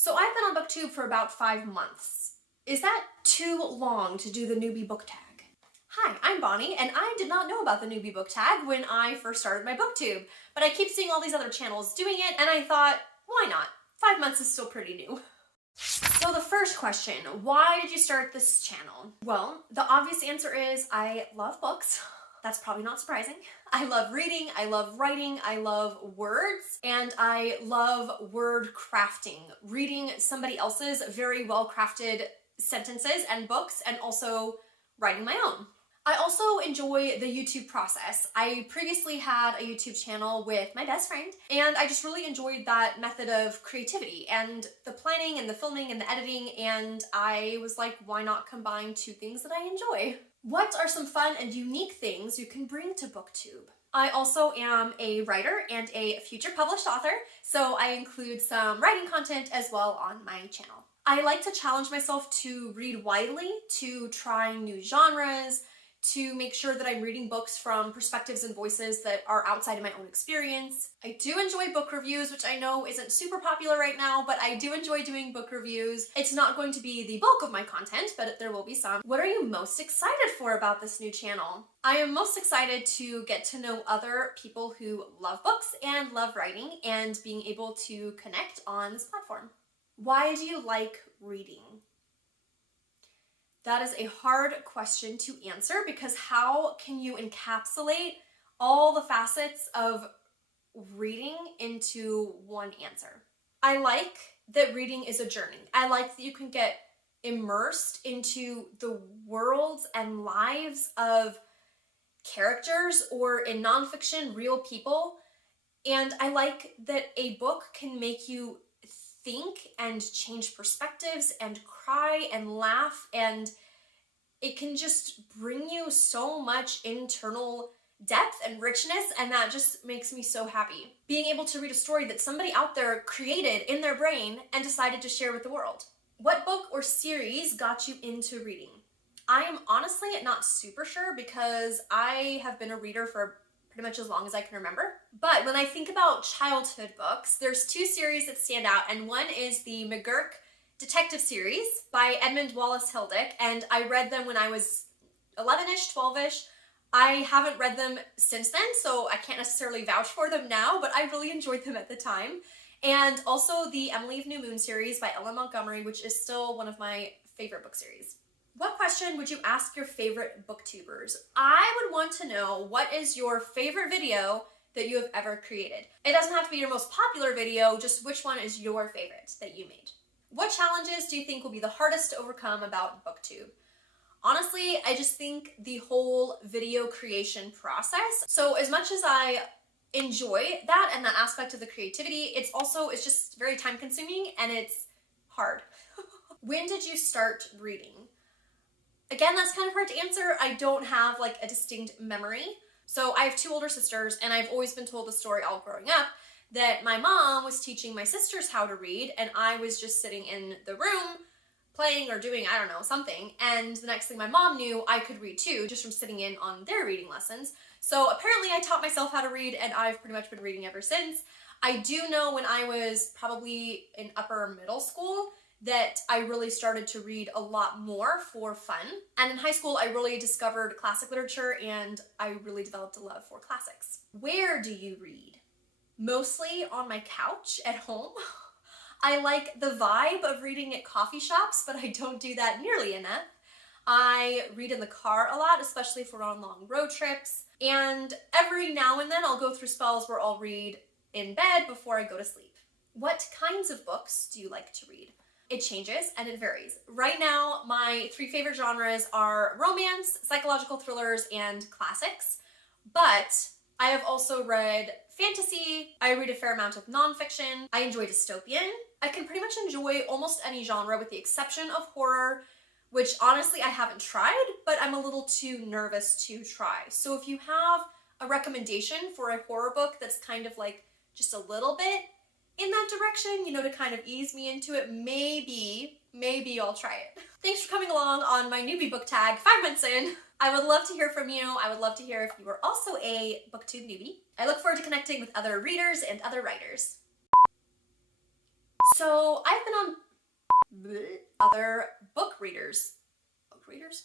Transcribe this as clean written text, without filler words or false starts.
So I've been on booktube for about 5 months. Is that too long to do the newbie book tag? Hi, I'm Bonnie, and I did not know about the newbie book tag when I first started my booktube, but I keep seeing all these other channels doing it, and I thought, why not? 5 months is still pretty new. So the first question, why did you start this channel? Well, the obvious answer is I love books. That's probably not surprising. I love reading, I love writing, I love words, and I love word crafting. Reading somebody else's very well-crafted sentences and books, and also writing my own. I also enjoy the YouTube process. I previously had a YouTube channel with my best friend, and I just really enjoyed that method of creativity and the planning and the filming and the editing, and I was like, why not combine two things that I enjoy? What are some fun and unique things you can bring to booktube? I also am a writer and a future published author, so I include some writing content as well on my channel. I like to challenge myself to read widely, to try new genres, to make sure that I'm reading books from perspectives and voices that are outside of my own experience. I do enjoy book reviews, which I know isn't super popular right now, but I do enjoy doing book reviews. It's not going to be the bulk of my content, but there will be some. What are you most excited for about this new channel? I am most excited to get to know other people who love books and love writing and being able to connect on this platform. Why do you like reading? That is a hard question to answer because how can you encapsulate all the facets of reading into one answer? I like that reading is a journey. I like that you can get immersed into the worlds and lives of characters, or in nonfiction, real people. And I like that a book can make you think and change perspectives and cry and laugh, and it can just bring you so much internal depth and richness, and that just makes me so happy. Being able to read a story that somebody out there created in their brain and decided to share with the world. What book or series got you into reading? I am honestly not super sure because I have been a reader for pretty much as long as I can remember. But when I think about childhood books, there's two series that stand out, and one is the McGurk detective series by Edmund Wallace Hildick, and I read them when I was 11-ish, 12-ish. I haven't read them since then, so I can't necessarily vouch for them now, but I really enjoyed them at the time. And also the Emily of New Moon series by Ellen Montgomery, which is still one of my favorite book series. What question would you ask your favorite booktubers? I would want to know, what is your favorite video that you have ever created? It doesn't have to be your most popular video, just which one is your favorite that you made. What challenges do you think will be the hardest to overcome about booktube? Honestly, I just think the whole video creation process. So as much as I enjoy that and that aspect of the creativity, it's just very time consuming and it's hard. When did you start reading? Again, that's kind of hard to answer. I don't have like a distinct memory. So I have two older sisters, and I've always been told the story all growing up that my mom was teaching my sisters how to read, and I was just sitting in the room playing or doing, I don't know, something. And the next thing my mom knew, I could read too, just from sitting in on their reading lessons. So apparently I taught myself how to read, and I've pretty much been reading ever since. I do know when I was probably in upper middle school that I really started to read a lot more for fun. And in high school, I really discovered classic literature, and I really developed a love for classics. Where do you read? Mostly on my couch at home. I like the vibe of reading at coffee shops, but I don't do that nearly enough. I read in the car a lot, especially if we're on long road trips. And every now and then I'll go through spells where I'll read in bed before I go to sleep. What kinds of books do you like to read? It changes and it varies. Right now, my 3 favorite genres are romance, psychological thrillers, and classics. But I have also read fantasy. I read a fair amount of nonfiction. I enjoy dystopian. I can pretty much enjoy almost any genre with the exception of horror, which honestly I haven't tried, but I'm a little too nervous to try. So if you have a recommendation for a horror book that's kind of like just a little bit in that direction, you know, to kind of ease me into it, maybe I'll try it. Thanks for coming along on my newbie book tag 5 months in. I would love to hear from you. I would love to hear if you are also a booktube newbie. I look forward to connecting with other readers and other writers. So I've been on other book readers. Book readers?